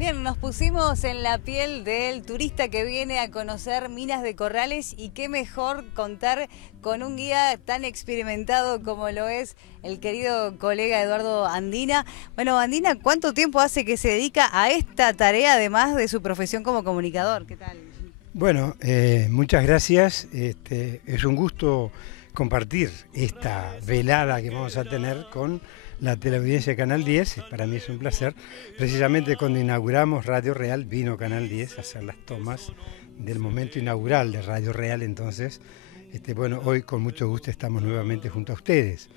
Bien, nos pusimos en la piel del turista que viene a conocer Minas de Corrales y qué mejor contar con un guía tan experimentado como lo es el querido colega Eduardo Andina. Bueno, Andina, ¿cuánto tiempo hace que se dedica a esta tarea además de su profesión como comunicador? ¿Qué tal? Bueno, muchas gracias. Es un gusto compartir esta velada que vamos a tener con la teleaudiencia de Canal 10. Para mí es un placer. Precisamente cuando inauguramos Radio Real, vino Canal 10 a hacer las tomas del momento inaugural de Radio Real. Entonces, bueno, hoy con mucho gusto estamos nuevamente junto a ustedes.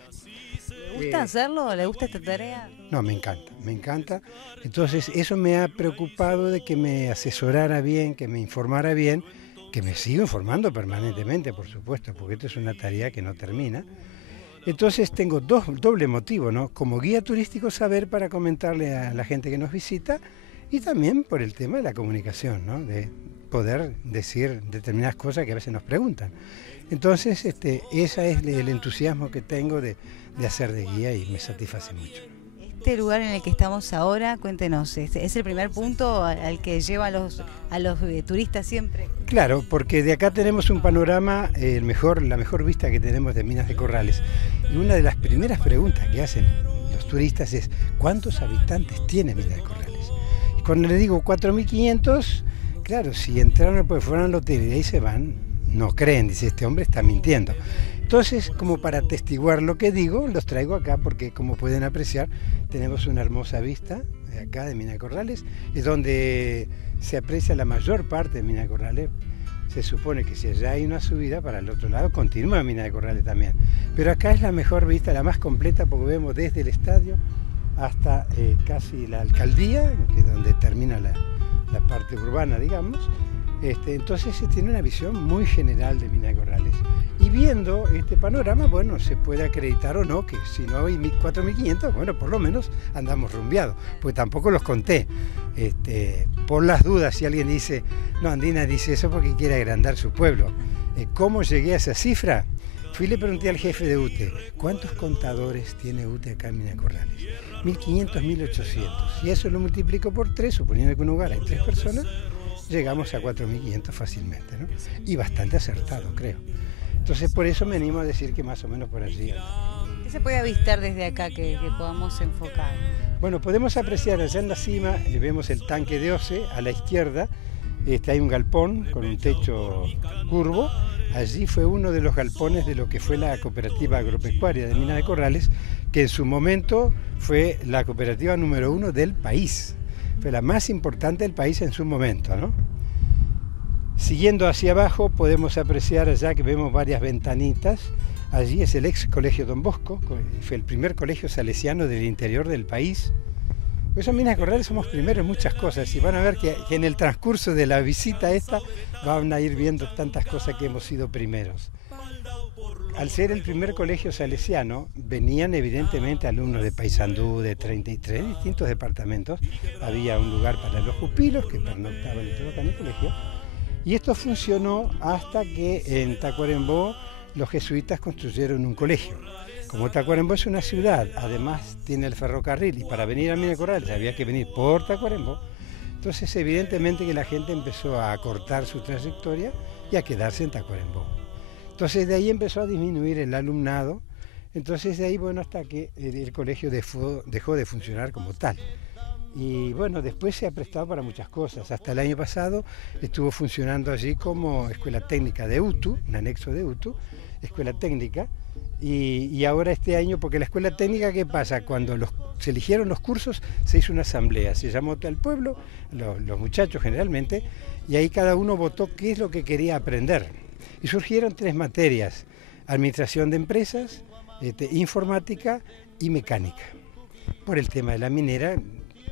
¿Le gusta hacerlo? ¿Le gusta esta tarea? No, me encanta. Entonces, eso me ha preocupado de que me asesorara bien, que me informara bien, que me sigo informando permanentemente, por supuesto, porque esto es una tarea que no termina. Entonces tengo doble motivo, ¿no? Como guía turístico, saber para comentarle a la gente que nos visita, y también por el tema de la comunicación, ¿no? De poder decir determinadas cosas que a veces nos preguntan. Entonces, ese es el entusiasmo que tengo de hacer de guía y me satisface mucho. Este lugar en el que estamos ahora, cuéntenos, ¿es el primer punto al que lleva a los turistas siempre? Claro, porque de acá tenemos un panorama, la mejor vista que tenemos de Minas de Corrales. Y una de las primeras preguntas que hacen los turistas es: ¿cuántos habitantes tiene Minas de Corrales? Y cuando le digo 4.500, claro, si entraron, pues fueron al hotel y de ahí se van, no creen, dice, este hombre está mintiendo. Entonces, como para atestiguar lo que digo, los traigo acá porque, como pueden apreciar, tenemos una hermosa vista de acá de Minas de Corrales, es donde se aprecia la mayor parte de Minas de Corrales. Se supone que si allá hay una subida, para el otro lado continúa Minas de Corrales también. Pero acá es la mejor vista, la más completa, porque vemos desde el estadio hasta casi la alcaldía, que es donde termina la parte urbana, digamos. Entonces se tiene una visión muy general de Minas de Corrales. Y viendo este panorama, bueno, se puede acreditar o no que si no hay 4.500, bueno, por lo menos andamos rumbeados, pues tampoco los conté. Por las dudas, si alguien dice, no, Andina dice eso porque quiere agrandar su pueblo. ¿Cómo llegué a esa cifra? Fui y le pregunté al jefe de UTE, ¿cuántos contadores tiene UTE acá en Minas de Corrales? 1.500, 1.800. Y eso lo multiplico por 3, suponiendo que en un hogar hay 3 personas, llegamos a 4.500 fácilmente, ¿no? Y bastante acertado, creo. Entonces, por eso me animo a decir que más o menos por allí anda. ¿Qué se puede avistar desde acá que podamos enfocar? Bueno, podemos apreciar allá en la cima, vemos el tanque de Oce, a la izquierda hay un galpón con un techo curvo. Allí fue uno de los galpones de lo que fue la cooperativa agropecuaria de Minas de Corrales, que en su momento fue la cooperativa número 1 del país. Fue la más importante del país en su momento, ¿no? Siguiendo hacia abajo podemos apreciar allá que vemos varias ventanitas. Allí es el ex colegio Don Bosco, fue el primer colegio salesiano del interior del país. Por eso en Minas de Corrales somos primeros en muchas cosas y van a ver que en el transcurso de la visita esta van a ir viendo tantas cosas que hemos sido primeros. Al ser el primer colegio salesiano, venían evidentemente alumnos de Paysandú, de 33 distintos departamentos. Había un lugar para los pupilos que pernoctaban y todo acá en el colegio. Y esto funcionó hasta que en Tacuarembó los jesuitas construyeron un colegio. Como Tacuarembó es una ciudad, además tiene el ferrocarril, y para venir a Minas de Corrales había que venir por Tacuarembó, entonces evidentemente que la gente empezó a acortar su trayectoria y a quedarse en Tacuarembó. Entonces de ahí empezó a disminuir el alumnado, entonces de ahí, bueno, hasta que el colegio dejó de funcionar como tal. Y bueno, después se ha prestado para muchas cosas. Hasta el año pasado estuvo funcionando allí como escuela técnica de UTU, un anexo de UTU, escuela técnica. Y ahora este año, porque la escuela técnica, ¿qué pasa? Cuando se eligieron los cursos, se hizo una asamblea, se llamó al pueblo, los muchachos generalmente, y ahí cada uno votó qué es lo que quería aprender. Y surgieron 3 materias: administración de empresas, informática y mecánica. Por el tema de la minera,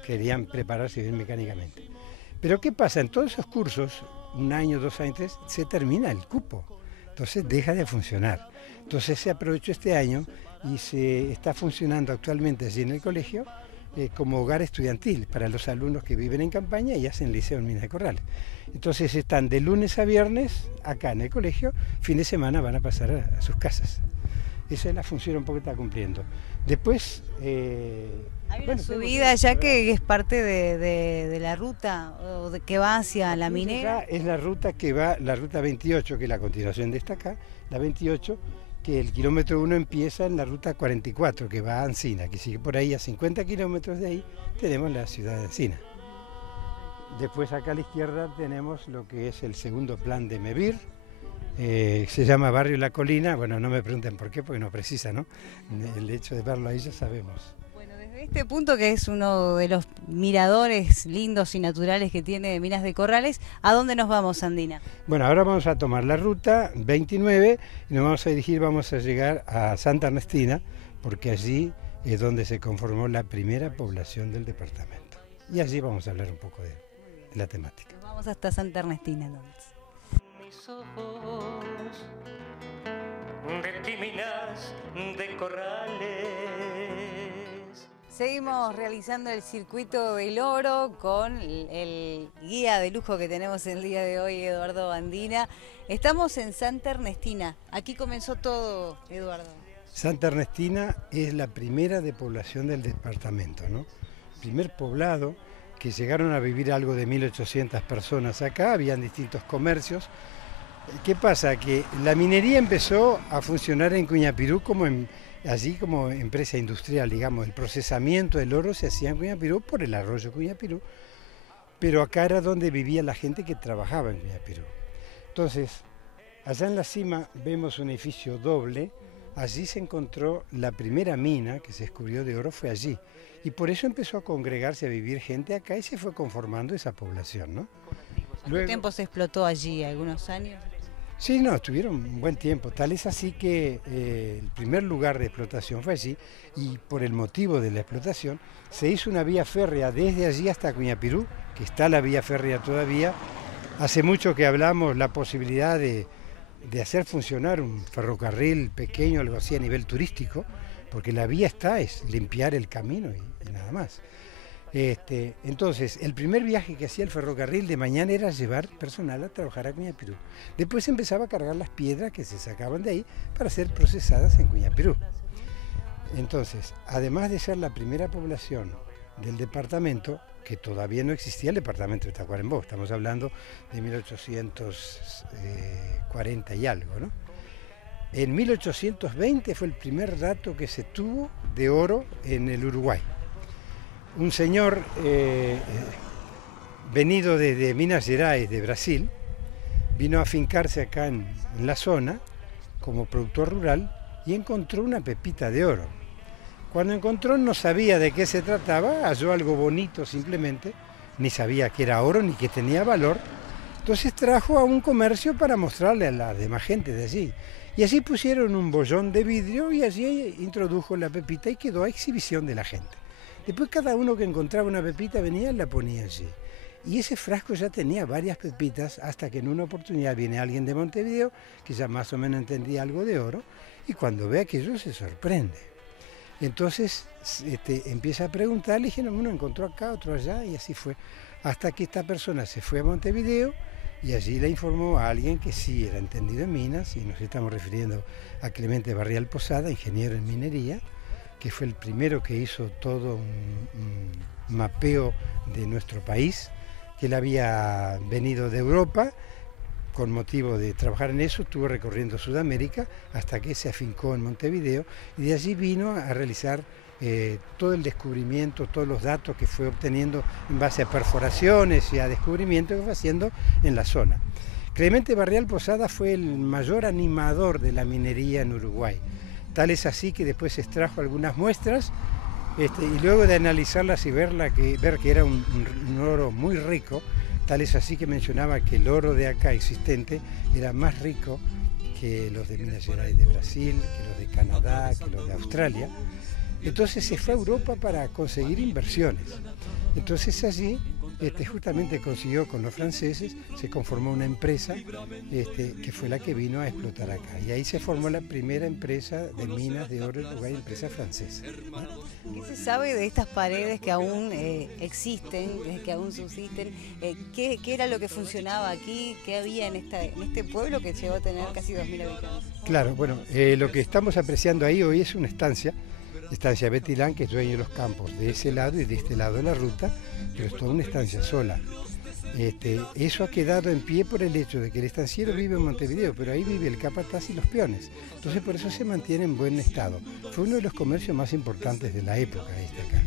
querían prepararse bien mecánicamente. Pero ¿qué pasa? En todos esos cursos, 1 año, 2 años, 3, se termina el cupo. Entonces deja de funcionar. Entonces se aprovechó este año y se está funcionando actualmente allí en el colegio como hogar estudiantil para los alumnos que viven en campaña y hacen liceo en Minas de Corrales. Entonces están de lunes a viernes acá en el colegio, fin de semana van a pasar a sus casas. Esa es la función un poco que está cumpliendo. Después... hay una subida ya que es parte de la ruta o que va hacia la minera. Es la ruta que va, la ruta 28, que es la continuación de esta acá, la 28, que el kilómetro 1 empieza en la ruta 44, que va a Ancina, que sigue por ahí a 50 kilómetros de ahí, tenemos la ciudad de Ancina. Después acá a la izquierda tenemos lo que es el segundo plan de Mebir, se llama Barrio La Colina. Bueno, no me pregunten por qué, porque no precisa, ¿no? El hecho de verlo ahí ya sabemos. Bueno, desde este punto, que es uno de los miradores lindos y naturales que tiene Minas de Corrales, ¿a dónde nos vamos, Andina? Bueno, ahora vamos a tomar la ruta 29 y nos vamos a dirigir, vamos a llegar a Santa Ernestina, porque allí es donde se conformó la primera población del departamento. Y allí vamos a hablar un poco de la temática. Nos vamos hasta Santa Ernestina, entonces. Mis ojos de ti, Minas de Corrales. Seguimos realizando el circuito del oro con el guía de lujo que tenemos el día de hoy, Eduardo Bandina. Estamos en Santa Ernestina. Aquí comenzó todo, Eduardo. Santa Ernestina es la primera de población del departamento, ¿no? Primer poblado que llegaron a vivir algo de 1.800 personas acá, habían distintos comercios. ¿Qué pasa? Que la minería empezó a funcionar en Cuñapirú allí como empresa industrial, digamos. El procesamiento del oro se hacía en Cuñapirú por el arroyo Cuñapirú, pero acá era donde vivía la gente que trabajaba en Cuñapirú. Entonces, allá en la cima vemos un edificio doble. Allí se encontró la primera mina que se descubrió de oro, fue allí. Y por eso empezó a congregarse, a vivir gente acá y se fue conformando esa población, ¿no? ¿Cuánto tiempo se explotó allí? ¿Algunos años? Sí, no, estuvieron un buen tiempo. Tal es así que el primer lugar de explotación fue allí y por el motivo de la explotación se hizo una vía férrea desde allí hasta Cuñapirú, que está la vía férrea todavía. Hace mucho que hablamos la posibilidad de hacer funcionar un ferrocarril pequeño, algo así a nivel turístico, porque la vía es limpiar el camino y nada más. Entonces, el primer viaje que hacía el ferrocarril de mañana era llevar personal a trabajar a Cuñapirú. Después empezaba a cargar las piedras que se sacaban de ahí para ser procesadas en Cuñapirú. Entonces, además de ser la primera población del departamento, que todavía no existía el departamento de Tacuarembó, estamos hablando de 1840 y algo, ¿no? En 1820 fue el primer dato que se tuvo de oro en el Uruguay. Un señor venido desde Minas Gerais, de Brasil, vino a afincarse acá en la zona como productor rural y encontró una pepita de oro. Cuando encontró no sabía de qué se trataba, halló algo bonito simplemente, ni sabía que era oro ni que tenía valor. Entonces trajo a un comercio para mostrarle a la demás gente de allí. Y así pusieron un bollón de vidrio y allí introdujo la pepita y quedó a exhibición de la gente. Después cada uno que encontraba una pepita venía y la ponía allí. Y ese frasco ya tenía varias pepitas hasta que en una oportunidad viene alguien de Montevideo que ya más o menos entendía algo de oro y cuando ve aquello se sorprende. Entonces empieza a preguntar, le dijeron, uno encontró acá, otro allá y así fue. Hasta que esta persona se fue a Montevideo y allí le informó a alguien que sí era entendido en minas, y nos estamos refiriendo a Clemente Barrial Posada, ingeniero en minería, que fue el primero que hizo todo un mapeo de nuestro país, que él había venido de Europa con motivo de trabajar en eso, estuvo recorriendo Sudamérica hasta que se afincó en Montevideo y de allí vino a realizar todo el descubrimiento, todos los datos que fue obteniendo en base a perforaciones y a descubrimientos que fue haciendo en la zona. Clemente Barrial Posada fue el mayor animador de la minería en Uruguay. Tal es así que después se extrajo algunas muestras y luego de analizarlas y ver que era un oro muy rico, tal es así que mencionaba que el oro de acá existente era más rico que los de Minas Gerais de Brasil, que los de Canadá, que los de Australia. Entonces se fue a Europa para conseguir inversiones. Entonces allí justamente consiguió con los franceses, se conformó una empresa que fue la que vino a explotar acá. Y ahí se formó la primera empresa de minas de oro en Uruguay, empresa francesa. ¿Qué se sabe de estas paredes que aún existen, que aún subsisten? ¿Qué era lo que funcionaba aquí? ¿Qué había en este pueblo que llegó a tener casi 2.000 habitantes? Claro, bueno, lo que estamos apreciando ahí hoy es una estancia Betilán, que es dueño de los campos de ese lado y de este lado de la ruta, pero es toda una estancia sola. Eso ha quedado en pie por el hecho de que el estanciero vive en Montevideo, pero ahí vive el capataz y los peones. Entonces por eso se mantiene en buen estado. Fue uno de los comercios más importantes de la época acá,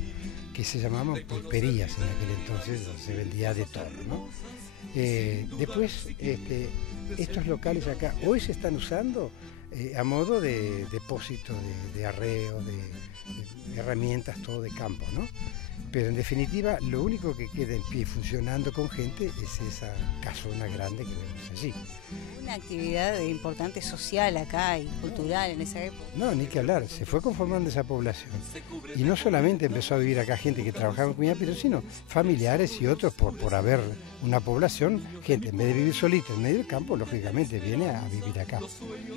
que se llamaban pulperías en aquel entonces, donde se vendía de todo, ¿no? Después, estos locales acá hoy se están usando a modo de depósito de arreo, de herramientas, todo de campo, ¿no? Pero en definitiva, lo único que queda en pie funcionando con gente es esa casona grande que vemos allí. Una actividad importante social acá y cultural en esa época. No, ni que hablar, se fue conformando esa población. Y no solamente empezó a vivir acá gente que trabajaba en comida, pero sino familiares y otros por haber una población, gente en vez de vivir solita en medio del campo, lógicamente viene a vivir acá.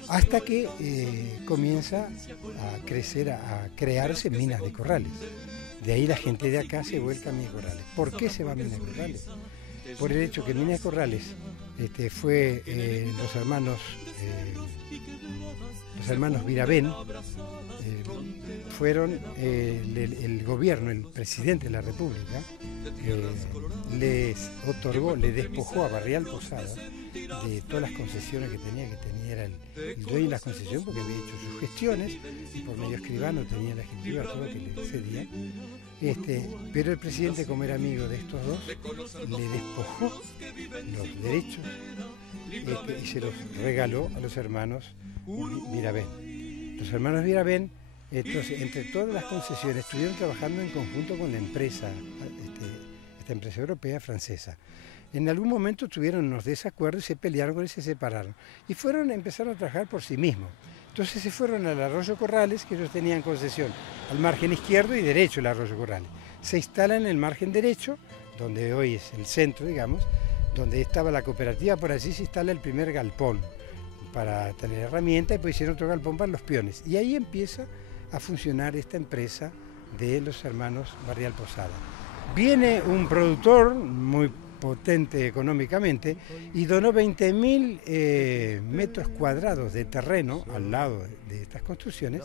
Hasta que comienza a crecer, a crearse minas de corrales. De ahí la gente de acá se vuelca a Minas de Corrales. ¿Por qué se va a Minas de Corrales? Por el hecho que en Minas de Corrales fue los hermanos Viravén, fueron el gobierno, el presidente de la República, les otorgó, le despojó a Barrial Posada de todas las concesiones que tenía era el dueño de las concesiones porque había hecho sus gestiones y por medio escribano tenía la escritura, todo lo que le cedía. Pero el presidente, como era amigo de estos dos, le despojó los derechos y se los regaló a los hermanos Viravén. Los hermanos Viravén, entonces, entre todas las concesiones, estuvieron trabajando en conjunto con la empresa, esta empresa europea francesa. En algún momento tuvieron unos desacuerdos, se pelearon y se separaron. Y empezaron a trabajar por sí mismos. Entonces se fueron al Arroyo Corrales, que ellos tenían concesión al margen izquierdo y derecho el Arroyo Corrales. Se instalan en el margen derecho, donde hoy es el centro, digamos, donde estaba la cooperativa, por allí se instala el primer galpón para tener herramientas, y pues hicieron otro galpón para los peones. Y ahí empieza a funcionar esta empresa de los hermanos Barrial Posada. Viene un productor muy potente económicamente y donó 20.000 metros cuadrados de terreno al lado de estas construcciones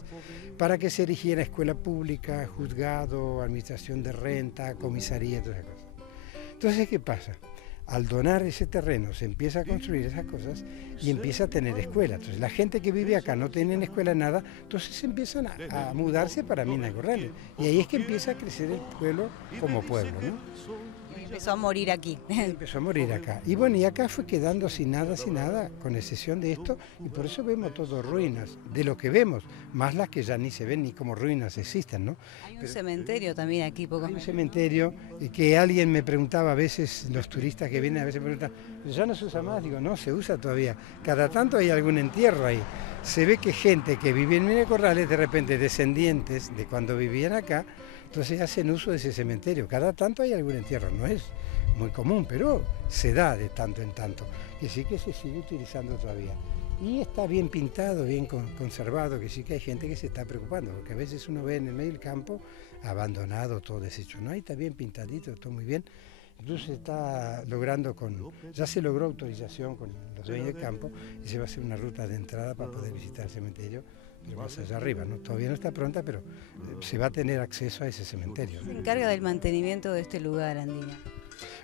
para que se erigiera escuela pública, juzgado, administración de renta, comisaría y todas esas cosas. Entonces, ¿qué pasa? Al donar ese terreno se empieza a construir esas cosas y empieza a tener escuela. Entonces la gente que vive acá no tiene escuela nada, entonces empiezan a mudarse para Minas de Corrales. Y ahí es que empieza a crecer el pueblo como pueblo, ¿no? Empezó a morir aquí. Empezó a morir acá. Y bueno, y acá fue quedando sin nada, con excepción de esto, y por eso vemos todo ruinas, de lo que vemos, más las que ya ni se ven ni como ruinas existen, ¿no? Hay un cementerio también aquí, poco. Hay un cementerio que alguien me preguntaba a veces, los turistas que vienen a veces me preguntan, ¿ya no se usa más? Digo, no, se usa todavía. Cada tanto hay algún entierro ahí. Se ve que gente que vive en Minas de Corrales, de repente descendientes de cuando vivían acá, entonces hacen uso de ese cementerio. Cada tanto hay algún entierro, no es muy común, pero se da de tanto en tanto. Y sí que se sigue utilizando todavía. Y está bien pintado, bien conservado, que sí que hay gente que se está preocupando, porque a veces uno ve en el medio del campo abandonado, todo deshecho. No, ahí está bien pintadito, todo muy bien. Incluso se está logrando ya se logró autorización con los dueños del campo y se va a hacer una ruta de entrada para poder visitar el cementerio, pero más allá arriba, ¿no? Todavía no está pronta, pero se va a tener acceso a ese cementerio. ¿Quién se encarga del mantenimiento de este lugar, Andina?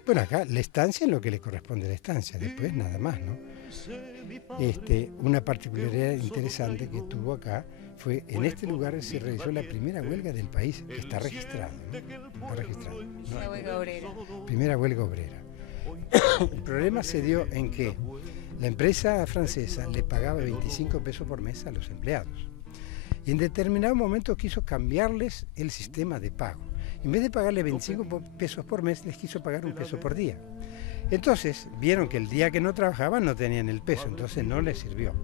Bueno, acá la estancia es lo que le corresponde a la estancia, después nada más, ¿no? Una particularidad interesante que tuvo acá fue, en este lugar se realizó la primera huelga del país, que está registrada, ¿no? Está registrada. Una huelga obrera. Primera huelga obrera. El problema se dio en que la empresa francesa le pagaba 25 pesos por mes a los empleados. Y en determinado momento quiso cambiarles el sistema de pago. En vez de pagarle 25 pesos por mes, les quiso pagar 1 peso por día. Entonces vieron que el día que no trabajaban no tenían el peso, entonces no les sirvió.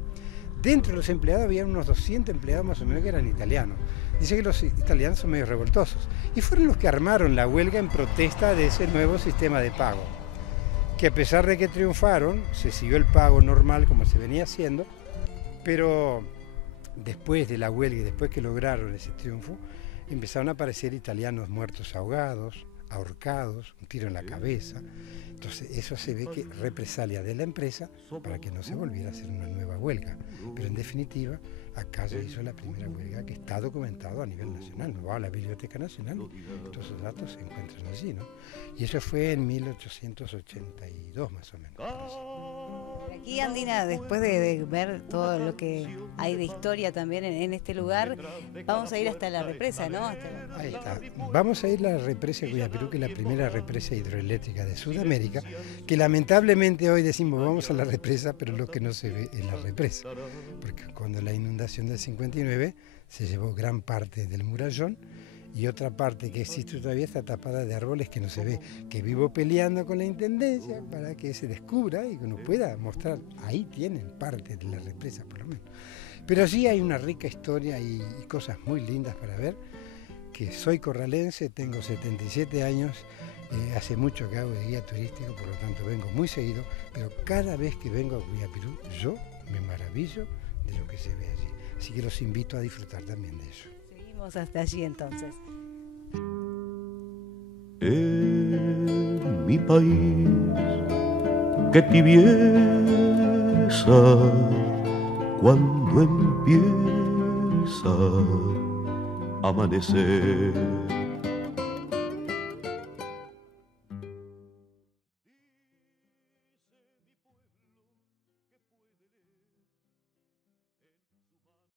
Dentro de los empleados había unos 200 empleados más o menos que eran italianos. Dice que los italianos son medio revoltosos. Y fueron los que armaron la huelga en protesta de ese nuevo sistema de pago. Que a pesar de que triunfaron, se siguió el pago normal como se venía haciendo, pero después de la huelga y después que lograron ese triunfo, empezaron a aparecer italianos muertos ahogados, ahorcados, un tiro en la cabeza. Entonces eso se ve que represalia de la empresa para que no se volviera a hacer una nueva huelga. Pero en definitiva, acá se hizo la primera huelga que está documentado a nivel nacional. No va a la Biblioteca Nacional, todos esos datos se encuentran allí, ¿no? Y eso fue en 1882 más o menos. Aquí, Andina, después de ver todo lo que hay de historia también en este lugar, vamos a ir hasta la represa, ¿no? Ahí está. Vamos a ir a la represa de Guayapirú, que es la primera represa hidroeléctrica de Sudamérica, que lamentablemente hoy decimos vamos a la represa, pero lo que no se ve es la represa. Porque cuando la inundación del 59 se llevó gran parte del murallón, y otra parte que existe todavía está tapada de árboles que no se ve, que vivo peleando con la Intendencia para que se descubra y que uno pueda mostrar. Ahí tienen parte de la represa, por lo menos. Pero sí hay una rica historia y cosas muy lindas para ver, que soy corralense, tengo 77 años, hace mucho que hago de guía turístico, por lo tanto vengo muy seguido, pero cada vez que vengo a Guayapirú yo me maravillo de lo que se ve allí. Así que los invito a disfrutar también de eso. Seguimos hasta allí entonces. En mi país, qué tibieza cuando empieza a amanecer.